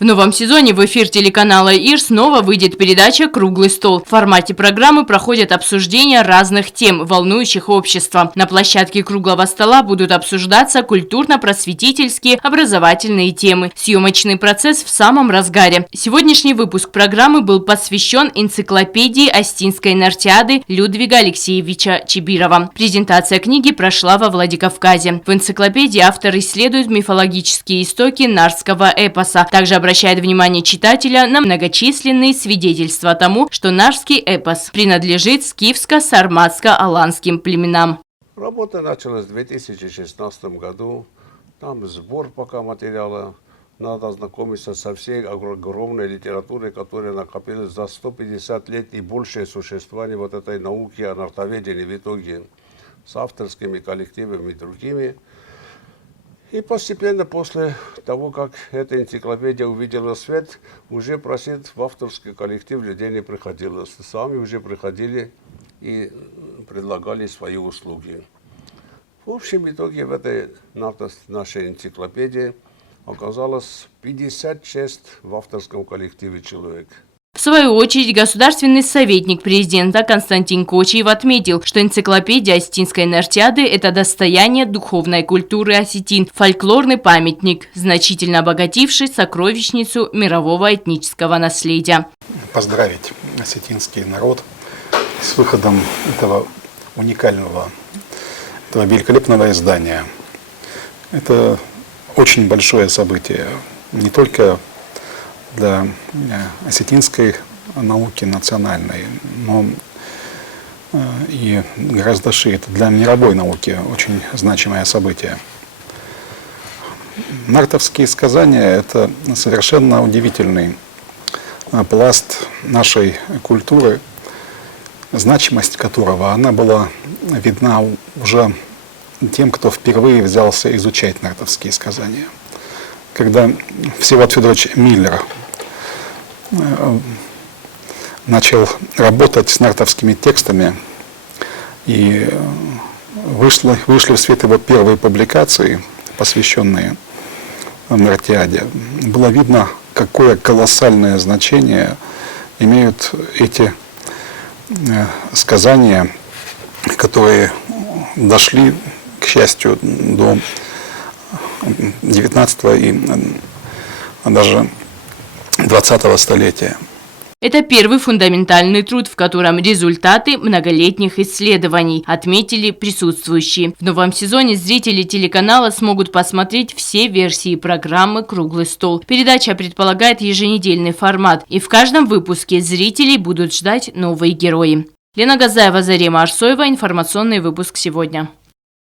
В новом сезоне в эфир телеканала ИР снова выйдет передача «Круглый стол». В формате программы проходят обсуждения разных тем, волнующих общество. На площадке круглого стола будут обсуждаться культурно-просветительские, образовательные темы. Съемочный процесс в самом разгаре. Сегодняшний выпуск программы был посвящен энциклопедии Остинской нартиады Людвига Алексеевича Чибирова. Презентация книги прошла во Владикавказе. В энциклопедии автор исследует мифологические истоки нарского эпоса. Также обращает внимание читателя на многочисленные свидетельства тому, что нарский эпос принадлежит скифско-сарматско-аланским племенам. Работа началась в 2016 году. Там сбор пока материала. Надо ознакомиться со всей огромной литературой, которая накопилась за 150 лет и большее существование вот этой науки о нартоведении в итоге с авторскими коллективами и другими. И постепенно, после того, как эта энциклопедия увидела свет, уже просить в авторский коллектив людей не приходилось. Сами уже приходили и предлагали свои услуги. В общем итоге в этой нашей энциклопедии оказалось 56 в авторском коллективе человек. В свою очередь, государственный советник президента Константин Кочиев отметил, что энциклопедия Остинской нартиады – это достояние духовной культуры осетин, фольклорный памятник, значительно обогативший сокровищницу мирового этнического наследия. Поздравить осетинский народ с выходом этого уникального, этого великолепного издания. Это очень большое событие, не только для осетинской науки национальной, но и гораздо шире. Это для мировой науки очень значимое событие. Нартовские сказания – это совершенно удивительный пласт нашей культуры, значимость которого она была видна уже тем, кто впервые взялся изучать нартовские сказания. Когда Всеволод Федорович Миллер начал работать с нартовскими текстами, и вышли в свет его первые публикации, посвященные нартиаде, было видно, какое колоссальное значение имеют эти сказания, которые дошли, к счастью, до 19 и даже 20 столетия. Это первый фундаментальный труд, в котором результаты многолетних исследований, отметили присутствующие. В новом сезоне зрители телеканала смогут посмотреть все версии программы «Круглый стол». Передача предполагает еженедельный формат, и в каждом выпуске зрителей будут ждать новые герои. Лена Газаева, Зарема Арсоева. Информационный выпуск сегодня.